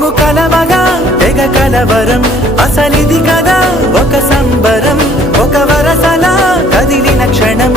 మేము కలవగా తెగ కలవరం అసలిది కదా ఒక సంబరం ఒక వరసలా కదిలిన క్షణం